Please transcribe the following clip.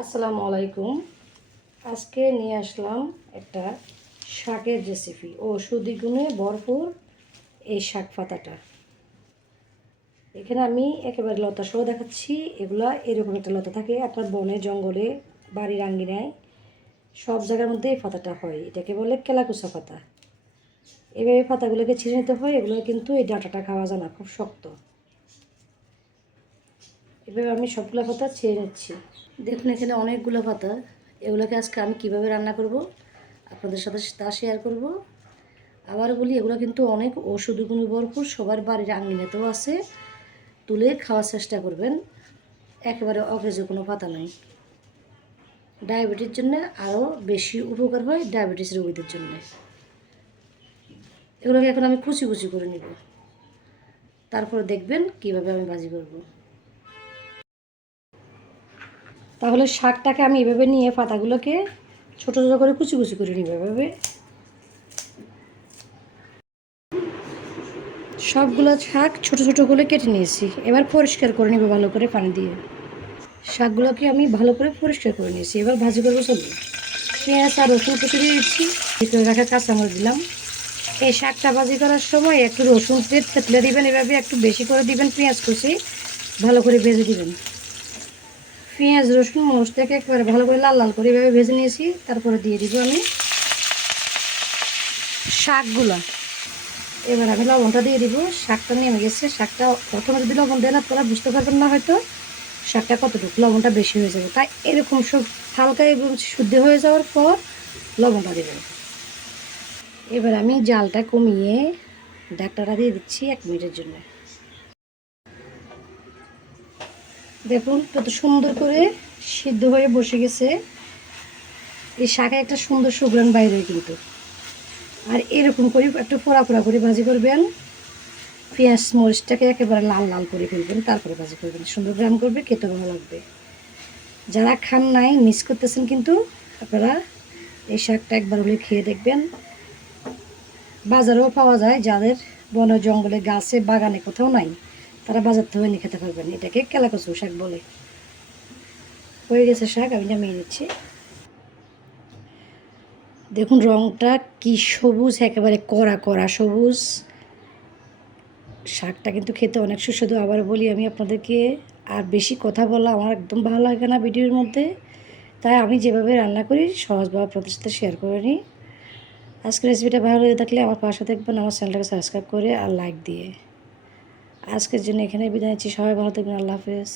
আসসালামু আলাইকুম। আজকে নিয়ে আসলাম একটা শাকের রেসিপি ঔষধি গুণে ভরপুর এই শাক পাতাটা। এখানে আমি একেবারে লতা সহ দেখাচ্ছি। এগুলা এরকম একটা লতা থাকে। আপনার বনে, জঙ্গলে, বাড়ির আঙ্গিনায় সব জায়গার মধ্যে এই পাতাটা হয়। এটাকে বলে কেলাকুচা পাতা। এভাবে পাতাগুলোকে ছিঁড়ে নিতে হয়। এগুলো কিন্তু এই ডাঁটাটা খাওয়া যায় না, খুব শক্ত। এভাবে আমি সবগুলো পাতা ছেড়ে নিচ্ছি। দেখুন, এখানে অনেকগুলো পাতা। এগুলোকে আজকে আমি কীভাবে রান্না করব, আপনাদের সাথে তা শেয়ার করব। আবার বলি, এগুলো কিন্তু অনেক ওষুধ গুণ ভরপুর, সবার বাড়ির আঙ্গিনাতেও আছে। তুলে খাওয়ার চেষ্টা করবেন। একেবারে অকেজো কোনো পাতা নয় ডায়াবেটিস জন্য আরও বেশি উপকার হয় ডায়াবেটিস রোগীদের জন্য। এগুলোকে এখন আমি কুচি কুচি করে নিব। তারপরে দেখবেন কীভাবে আমি ভাজি করব। তাহলে শাকটাকে আমি এভাবে নিয়ে পাতাগুলোকে ছোট ছোটো করে কুচি কুচি করে নিব এভাবে। সবগুলো শাক ছোট ছোট করে কেটে নিয়েছি। এবার পরিষ্কার করে নিব ভালো করে পানি দিয়ে। শাকগুলোকে আমি ভালো করে পরিষ্কার করে নিয়েছি। এবার ভাজি করব সবজি পেঁয়াজ আর রসুন কুচি দিয়ে দিচ্ছি। ভিতরে রাখা কাঁচামরিচ দিলাম। এই শাকটা ভাজি করার সময় একটু রসুন থেতলে দিবেন এভাবে, একটু বেশি করে দিবেন পেঁয়াজ কুচি। ভালো করে ভেজে দিবেন। পেঁয়াজ, রসুন, মরিচটাকে একবারে ভালো করে লাল লাল করে এভাবে ভেজে নিয়েছি। তারপরে দিয়ে দিব আমি শাকগুলো। এবার আমি লবণটা দিয়ে দিব। শাকটা নেমে গেছে। শাকটা প্রথমে যদি লবণ দেন, আপনারা বুঝতে পারবেন না হয়তো শাকটা কতটুকু লবণটা বেশি হয়ে যাবে। তাই এরকম সব হালকা এবং শুদ্ধ হয়ে যাওয়ার পর লবণটা দেবেন। এবার আমি জালটা কমিয়ে ডাক্তারটা দিয়ে দিচ্ছি এক মিনিটের জন্য। দেখুন কত সুন্দর করে সিদ্ধ হয়ে বসে গেছে। এই শাকে একটা সুন্দর সুগ্রান বাইরে কিন্তু। আর এরকম করে একটু ফোড়া ফোড়া করে ভাজি করবেন। পেঁয়াজ মরিচটাকে একেবারে লাল লাল করে ফেলবেন, তারপরে ভাজি করবেন। সুন্দর গ্রাম করবে খেতে ভালো লাগবে। যারা খান নাই মিস করতেছেন কিন্তু, আপনারা এই শাকটা একবার হলে খেয়ে দেখবেন। বাজারেও পাওয়া যায়, যাদের বন জঙ্গলে গাছে বাগানে কোথাও নাই। তারা বাজার থেকে এনে খেতে পারবেন এটাকে কেলাকচু শাক বলে। হয়ে গেছে শাক, আমি নামিয়ে নিচ্ছি। দেখুন, রংটা কি সবুজ, একেবারে কড়া কড়া সবুজ। শাকটা কিন্তু খেতে অনেক সুস্বাদু। আবার বলি আমি আপনাদেরকে, আর বেশি কথা বলা আমার একদম ভালো লাগে না ভিডিওর মধ্যে। তাই আমি যেভাবে রান্না করি, সহজভাবে আপনাদের সাথে শেয়ার করে নিই। আজকের রেসিপিটা ভালো লেগে থাকলে আমার পাশে দেখবেন আমার চ্যানেলটাকে সাবস্ক্রাইব করে আর লাইক দিয়ে। আজকের জন্য এখানে বিদায় নিচ্ছি। সবাই ভালো থাকবেন। আল্লাহ হাফেজ।